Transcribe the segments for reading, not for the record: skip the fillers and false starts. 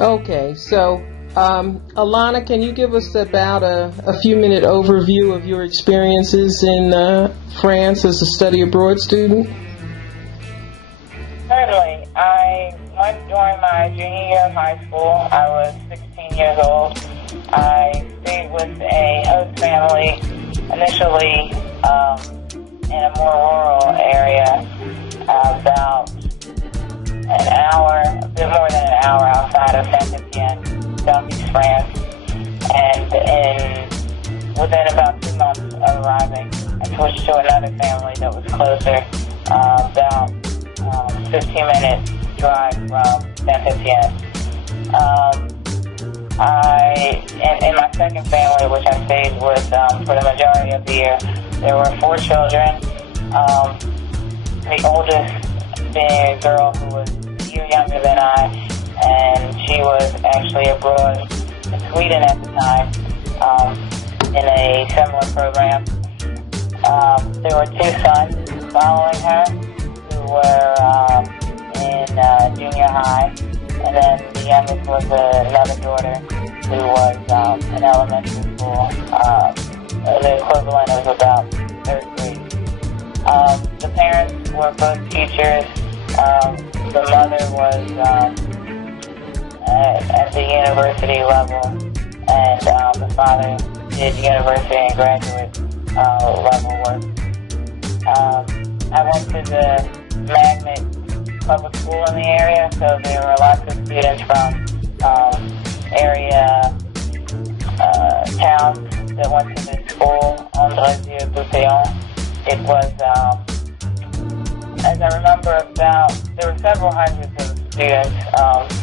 Okay, so Alana, can you give us about a few minute overview of your experiences in France as a study abroad student? Certainly. I went during my junior year of high school. I was 16 years old. I stayed with a host family initially in a more rural area, about an hour, a bit more than an hour outside of Saint-Étienne, southeast France. And within about 2 months of arriving, I switched to another family that was closer, about 15-minute drive from Saint-Étienne. In my second family, which I stayed with for the majority of the year, there were 4 children. The oldest being a girl who was a year younger than I, and she was actually abroad in Sweden at the time in a similar program. There were 2 sons following her who were in junior high, and then the youngest was another daughter who was in elementary school, the equivalent of about 3rd grade. The parents were both teachers. The mother was at the university level, and the father did university and graduate level work. I went to the magnet public school in the area, so there were lots of students from area towns that went to this school, Andrézieux-Boutillon. It was, as I remember, there were several hundreds of students,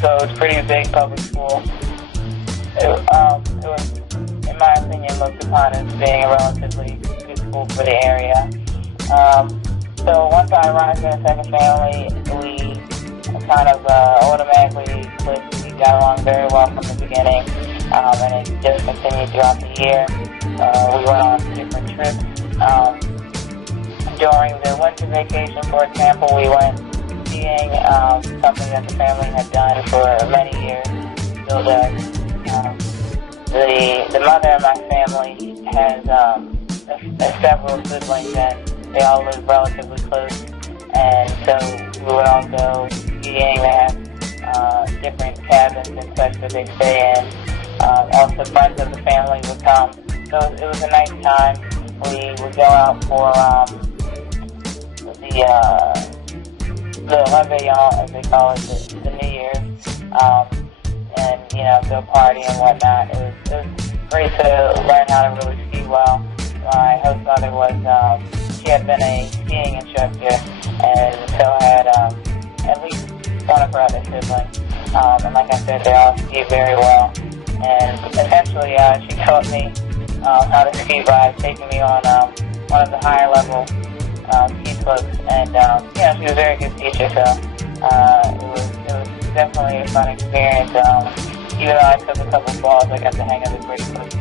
so it was a pretty big public school. It was, in my opinion, looked upon as being a relatively good school for the area. So once I arrived in a second family, we kind of automatically clicked. We got along very well from the beginning, and it just continued throughout the year. We went on different trips. During the winter vacation, for example, we went skiing, something that the family had done for many years, still does. The mother of my family has several siblings, and they all live relatively close, and so we would all go skiing. They have different cabins and such that they stay in. Also, friends of the family would come, so it was a nice time. We would go out for the Réveillon, as they call it, the New Year's, and go party and whatnot. It was great to learn how to really ski well. My host mother she had been a skiing instructor, and so had at least one of her other siblings. And like I said, they all ski very well. And essentially, she taught me how to ski by taking me on one of the higher level ski slopes, and she was a very good teacher, so it was definitely a fun experience. Even though I took a couple falls, I got the hang of it pretty quick.